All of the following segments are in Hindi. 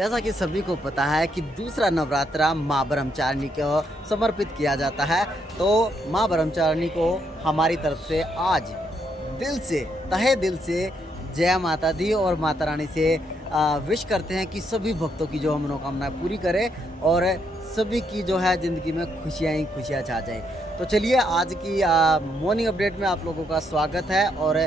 जैसा कि सभी को पता है कि दूसरा नवरात्रा माँ ब्रह्मचारिणी को समर्पित किया जाता है, तो माँ ब्रह्मचारिणी को हमारी तरफ से आज दिल से, तहे दिल से जय माता दी और माता रानी से विश करते हैं कि सभी भक्तों की जो मनोकामनाएं पूरी करे और सभी की जो है ज़िंदगी में खुशियाँ ही खुशियाँ छा जाएं। तो चलिए आज की मॉर्निंग अपडेट में आप लोगों का स्वागत है और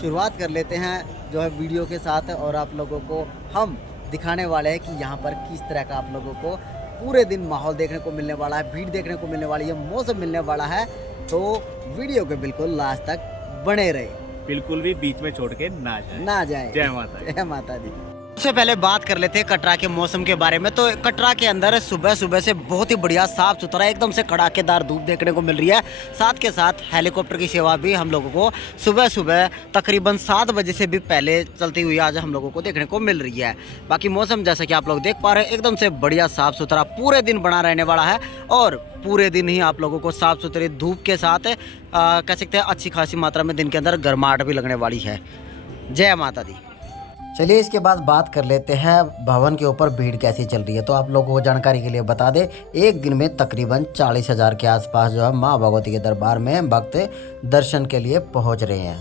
शुरुआत कर लेते हैं जो है वीडियो के साथ। और आप लोगों को हम दिखाने वाले हैं कि यहाँ पर किस तरह का आप लोगों को पूरे दिन माहौल देखने को मिलने वाला है, भीड़ देखने को मिलने वाली है, मौसम मिलने वाला है। तो वीडियो के बिल्कुल लास्ट तक बने रहे, बिल्कुल भी बीच में छोड़ के ना जाए। जय माता दी। सबसे पहले बात कर लेते हैं कटरा के मौसम के बारे में। तो कटरा के अंदर सुबह सुबह से बहुत ही बढ़िया साफ सुथरा एकदम से कड़ाकेदार धूप देखने को मिल रही है। साथ के साथ हेलीकॉप्टर की सेवा भी हम लोगों को सुबह सुबह तकरीबन 7 बजे से भी पहले चलती हुई आज हम लोगों को देखने को मिल रही है। बाकी मौसम जैसा कि आप लोग देख पा रहे हैं एकदम से बढ़िया साफ सुथरा पूरे दिन बना रहने वाला है और पूरे दिन ही आप लोगों को साफ सुथरी धूप के साथ कह सकते हैं अच्छी खासी मात्रा में दिन के अंदर गर्माहट भी लगने वाली है। जय माता दी। चलिए इसके बाद बात कर लेते हैं भवन के ऊपर भीड़ कैसी चल रही है। तो आप लोगों को जानकारी के लिए बता दें, एक दिन में तकरीबन 40,000 के आसपास जो है माँ भगवती के दरबार में भक्त दर्शन के लिए पहुंच रहे हैं।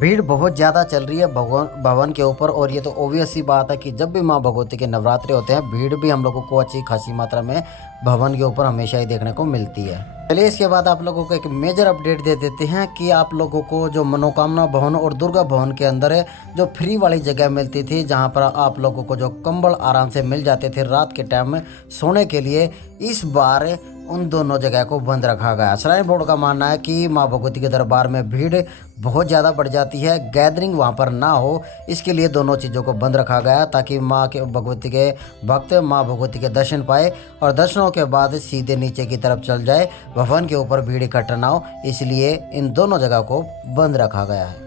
भीड़ बहुत ज़्यादा चल रही है भवन के ऊपर और ये तो ऑब्वियस सी बात है कि जब भी माँ भगवती के नवरात्रे होते हैं भीड़ भी हम लोगों को अच्छी खासी मात्रा में भवन के ऊपर हमेशा ही देखने को मिलती है। चलिए इसके बाद आप लोगों को एक मेजर अपडेट दे देते हैं कि आप लोगों को जो मनोकामना भवन और दुर्गा भवन के अंदर है जो फ्री वाली जगह मिलती थी, जहां पर आप लोगों को जो कंबल आराम से मिल जाते थे रात के टाइम में सोने के लिए, इस बार उन दोनों जगह को बंद रखा गया। श्राइन बोर्ड का मानना है कि माँ भगवती के दरबार में भीड़ बहुत ज़्यादा बढ़ जाती है, गैदरिंग वहाँ पर ना हो, इसके लिए दोनों चीज़ों को बंद रखा गया ताकि माँ के भगवती के भक्त माँ भगवती के दर्शन पाए और दर्शनों के बाद सीधे नीचे की तरफ चल जाए, भवन के ऊपर भीड़ इकट्ठा ना हो, इसलिए इन दोनों जगह को बंद रखा गया है।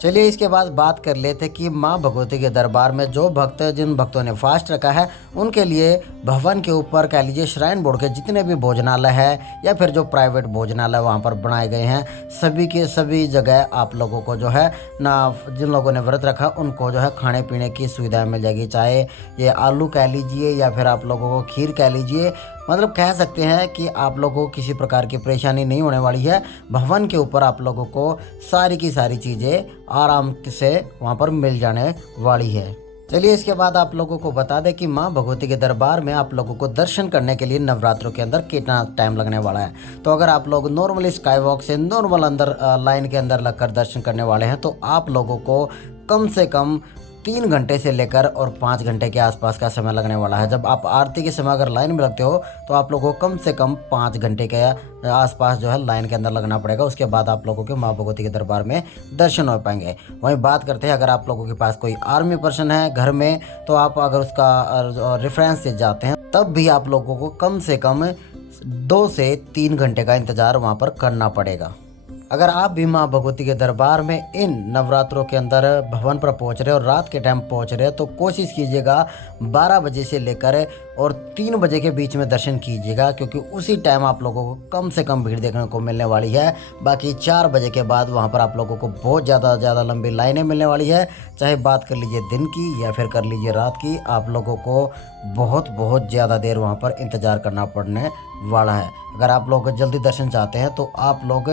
चलिए इसके बाद बात कर लेते कि माँ भगवती के दरबार में जो भक्त जिन भक्तों ने फास्ट रखा है उनके लिए भवन के ऊपर कह लीजिए श्राइन बोर्ड के जितने भी भोजनालय है या फिर जो प्राइवेट भोजनालय वहाँ पर बनाए गए हैं, सभी के सभी जगह आप लोगों को जो है ना, जिन लोगों ने व्रत रखा उनको जो है खाने पीने की सुविधा मिल जाएगी। चाहे ये आलू कह लीजिए या फिर आप लोगों को खीर कह लीजिए, मतलब कह सकते हैं कि आप लोगों को किसी प्रकार की परेशानी नहीं होने वाली है। भवन के ऊपर आप लोगों को सारी की सारी चीज़ें आराम से वहाँ पर मिल जाने वाली है। चलिए इसके बाद आप लोगों को बता दें कि माँ भगवती के दरबार में आप लोगों को दर्शन करने के लिए नवरात्रों के अंदर कितना टाइम लगने वाला है। तो अगर आप लोग नॉर्मली स्काई वॉक से नॉर्मल अंदर लाइन के अंदर लगकर दर्शन करने वाले हैं तो आप लोगों को कम से कम 3 घंटे से लेकर और 5 घंटे के आसपास का समय लगने वाला है। जब आप आरती के समय अगर लाइन में लगते हो तो आप लोगों को कम से कम 5 घंटे के आसपास जो है लाइन के अंदर लगना पड़ेगा। उसके बाद आप लोगों के माँ भगवती के दरबार में दर्शन हो पाएंगे। वहीं बात करते हैं अगर आप लोगों के पास कोई आर्मी पर्सन है घर में, तो आप अगर उसका रेफरेंस से जाते हैं तब भी आप लोगों को कम से कम 2 से 3 घंटे का इंतज़ार वहाँ पर करना पड़ेगा। अगर आप भी माँ भगवती के दरबार में इन नवरात्रों के अंदर भवन पर पहुँच रहे हो और रात के टाइम पहुँच रहे हो तो कोशिश कीजिएगा 12 बजे से लेकर और 3 बजे के बीच में दर्शन कीजिएगा, क्योंकि उसी टाइम आप लोगों को कम से कम भीड़ देखने को मिलने वाली है। बाकी 4 बजे के बाद वहाँ पर आप लोगों को बहुत ज़्यादा लंबी लाइनें मिलने वाली है। चाहे बात कर लीजिए दिन की या फिर कर लीजिए रात की, आप लोगों को बहुत ज़्यादा देर वहाँ पर इंतज़ार करना पड़ने वाला है। अगर आप लोग जल्दी दर्शन चाहते हैं तो आप लोग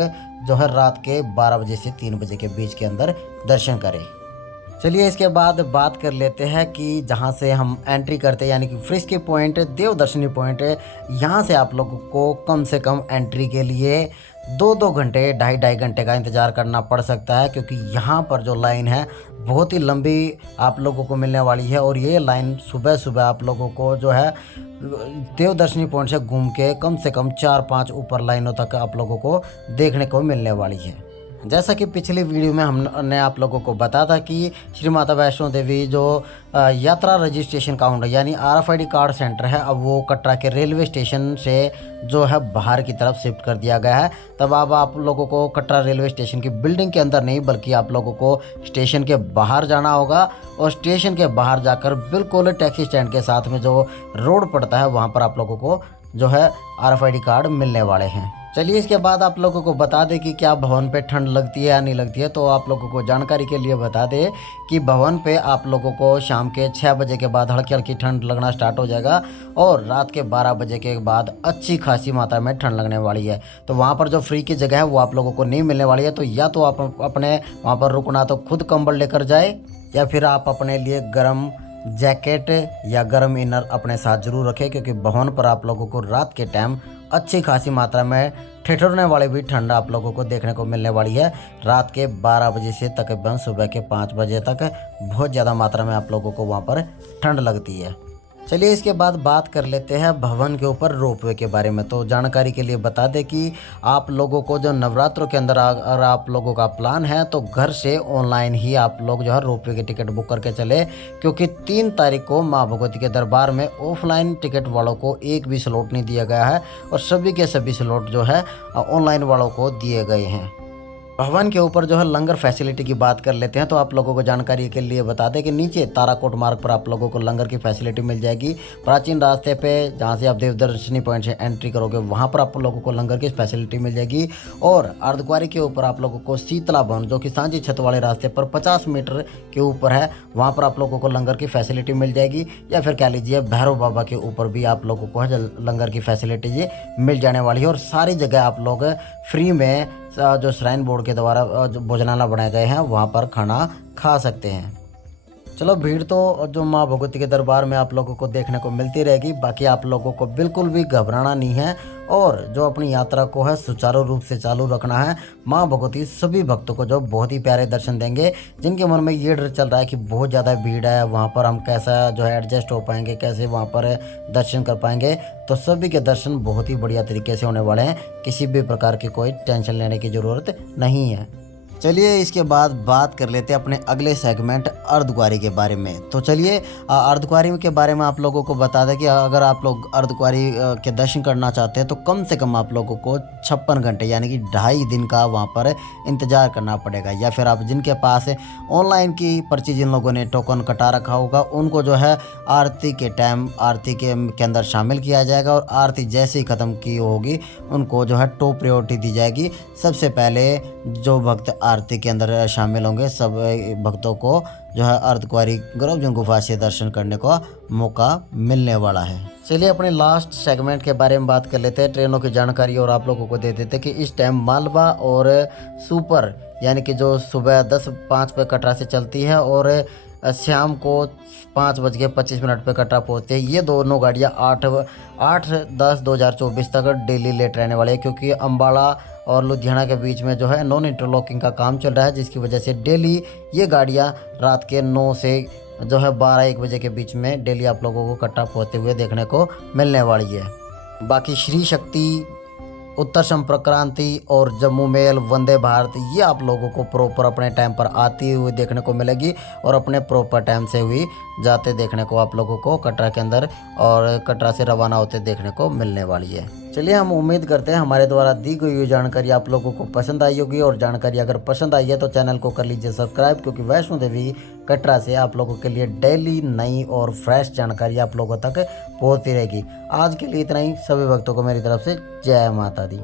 जो है रात के 12 बजे से 3 बजे के बीच के अंदर दर्शन करें। चलिए इसके बाद बात कर लेते हैं कि जहां से हम एंट्री करते हैं यानी कि फ्रिस्की पॉइंट, देवदर्शनी पॉइंट, यहाँ से आप लोगों को कम से कम एंट्री के लिए 2-2 घंटे 2.5 घंटे का इंतज़ार करना पड़ सकता है, क्योंकि यहाँ पर जो लाइन है बहुत ही लंबी आप लोगों को मिलने वाली है। और ये लाइन सुबह सुबह आप लोगों को जो है देवदर्शनी पॉइंट से घूम के कम से कम 4-5 ऊपर लाइनों तक आप लोगों को देखने को मिलने वाली है। जैसा कि पिछली वीडियो में हमने आप लोगों को बताया था कि श्री माता वैष्णो देवी जो यात्रा रजिस्ट्रेशन काउंटर यानी RFID कार्ड सेंटर है, अब वो कटरा के रेलवे स्टेशन से जो है बाहर की तरफ शिफ्ट कर दिया गया है। तब अब आप लोगों को कटरा रेलवे स्टेशन की बिल्डिंग के अंदर नहीं बल्कि आप लोगों को स्टेशन के बाहर जाना होगा और स्टेशन के बाहर जाकर बिल्कुल टैक्सी स्टैंड के साथ में जो रोड पड़ता है वहाँ पर आप लोगों को जो है RFID कार्ड मिलने वाले हैं। चलिए इसके बाद आप लोगों को बता दें कि क्या भवन पे ठंड लगती है या नहीं लगती है। तो आप लोगों को जानकारी के लिए बता दें कि भवन पे आप लोगों को शाम के 6 बजे के बाद हल्की हल्की ठंड लगना स्टार्ट हो जाएगा और रात के 12 बजे के बाद अच्छी खासी मात्रा में ठंड लगने वाली है। तो वहाँ पर जो फ्री की जगह है वो आप लोगों को नहीं मिलने वाली है। तो या तो आप अपने वहाँ पर रुकना तो खुद कंबल लेकर जाए या फिर आप अपने लिए गर्म जैकेट या गर्म इनर अपने साथ जरूर रखें, क्योंकि भवन पर आप लोगों को रात के टाइम अच्छी खासी मात्रा में ठिठुरने वाली भी ठंड आप लोगों को देखने को मिलने वाली है। रात के 12 बजे से तकरीबन सुबह के 5 बजे तक बहुत ज़्यादा मात्रा में आप लोगों को वहाँ पर ठंड लगती है। चलिए इसके बाद बात कर लेते हैं भवन के ऊपर रोपवे के बारे में। तो जानकारी के लिए बता दें कि आप लोगों को जो नवरात्रों के अंदर अगर आप लोगों का प्लान है तो घर से ऑनलाइन ही आप लोग जो है रोपवे की टिकट बुक करके चले, क्योंकि 3 तारीख को माँ भगवती के दरबार में ऑफलाइन टिकट वालों को एक भी स्लॉट नहीं दिया गया है और सभी के सभी स्लॉट जो है ऑनलाइन वालों को दिए गए हैं। भवन के ऊपर जो है लंगर फैसिलिटी की बात कर लेते हैं। तो आप लोगों को जानकारी के लिए बता दें कि नीचे ताराकोट मार्ग पर आप लोगों को लंगर की फैसिलिटी मिल जाएगी। प्राचीन रास्ते पे जहां से आप देवदर्शनी पॉइंट से एंट्री करोगे वहां पर आप लोगों को लंगर की फैसिलिटी मिल जाएगी। और अर्धकुंवारी के ऊपर आप लोगों को शीतला भवन जो कि सांझी छत वाले रास्ते पर 50 मीटर के ऊपर है, वहाँ पर आप लोगों को लंगर की फैसिलिटी मिल जाएगी। या फिर कह लीजिए भैरव बाबा के ऊपर भी आप लोगों को लंगर की फैसिलिटी मिल जाने वाली है। और सारी जगह आप लोग फ्री में जो श्राइन बोर्ड के द्वारा जो भोजनालय बनाए गए हैं वहाँ पर खाना खा सकते हैं। चलो भीड़ तो जो माँ भगवती के दरबार में आप लोगों को देखने को मिलती रहेगी, बाकी आप लोगों को बिल्कुल भी घबराना नहीं है और जो अपनी यात्रा को है सुचारू रूप से चालू रखना है। माँ भगवती सभी भक्तों को जो बहुत ही प्यारे दर्शन देंगे। जिनके मन में ये डर चल रहा है कि बहुत ज़्यादा भीड़ है, वहाँ पर हम कैसा जो है एडजस्ट हो पाएंगे, कैसे वहाँ पर दर्शन कर पाएंगे, तो सभी के दर्शन बहुत ही बढ़िया तरीके से होने वाले हैं। किसी भी प्रकार की कोई टेंशन लेने की ज़रूरत नहीं है। चलिए इसके बाद बात कर लेते हैं अपने अगले सेगमेंट अर्धकुंवारी के बारे में। तो चलिए अर्धकुंवारी के बारे में आप लोगों को बता दें कि अगर आप लोग अर्धकुंवारी के दर्शन करना चाहते हैं तो कम से कम आप लोगों को 56 घंटे यानी कि 2.5 दिन का वहाँ पर इंतज़ार करना पड़ेगा। या फिर आप जिनके पास ऑनलाइन की पर्ची जिन लोगों ने टोकन कटा रखा होगा उनको जो है आरती के टाइम आरती के अंदर शामिल किया जाएगा और आरती जैसे ही ख़त्म की होगी उनको जो है टॉप प्रायोरिटी दी जाएगी। सबसे पहले जो भक्त आरती के अंदर शामिल होंगे सब भक्तों को जो है अर्धकुंवारी गर्भजन गुफा से दर्शन करने का मौका मिलने वाला है। चलिए अपने लास्ट सेगमेंट के बारे में बात कर लेते हैं। ट्रेनों की जानकारी और आप लोगों को दे देते हैं कि इस टाइम मालवा और सुपर यानी कि जो सुबह 10:05 पे कटरा से चलती है और शाम को 5:25 पे कटरा पहुँचती है। ये दोनों गाड़ियाँ 8/10/2024 तक डेली लेट रहने वाली है, क्योंकि अम्बाला और लुधियाना के बीच में जो है नॉन इंटरलॉकिंग का काम चल रहा है, जिसकी वजह से डेली ये गाड़ियाँ रात के 9 से जो है 12-1 बजे के बीच में डेली आप लोगों को कटरा पहुँचते हुए देखने को मिलने वाली है। बाकी श्री शक्ति, उत्तर संपर्क क्रांति और जम्मू मेल, वंदे भारत ये आप लोगों को प्रॉपर अपने टाइम पर आती हुई देखने को मिलेगी और अपने प्रॉपर टाइम से हुई जाते देखने को आप लोगों को कटरा के अंदर और कटरा से रवाना होते देखने को मिलने वाली है। चलिए हम उम्मीद करते हैं हमारे द्वारा दी गई हुई जानकारी आप लोगों को पसंद आई होगी और जानकारी अगर पसंद आई है तो चैनल को कर लीजिए सब्सक्राइब, क्योंकि वैष्णो देवी कटरा से आप लोगों के लिए डेली नई और फ्रेश जानकारी आप लोगों तक पहुंचती रहेगी। आज के लिए इतना ही। सभी भक्तों को मेरी तरफ से जय माता दी।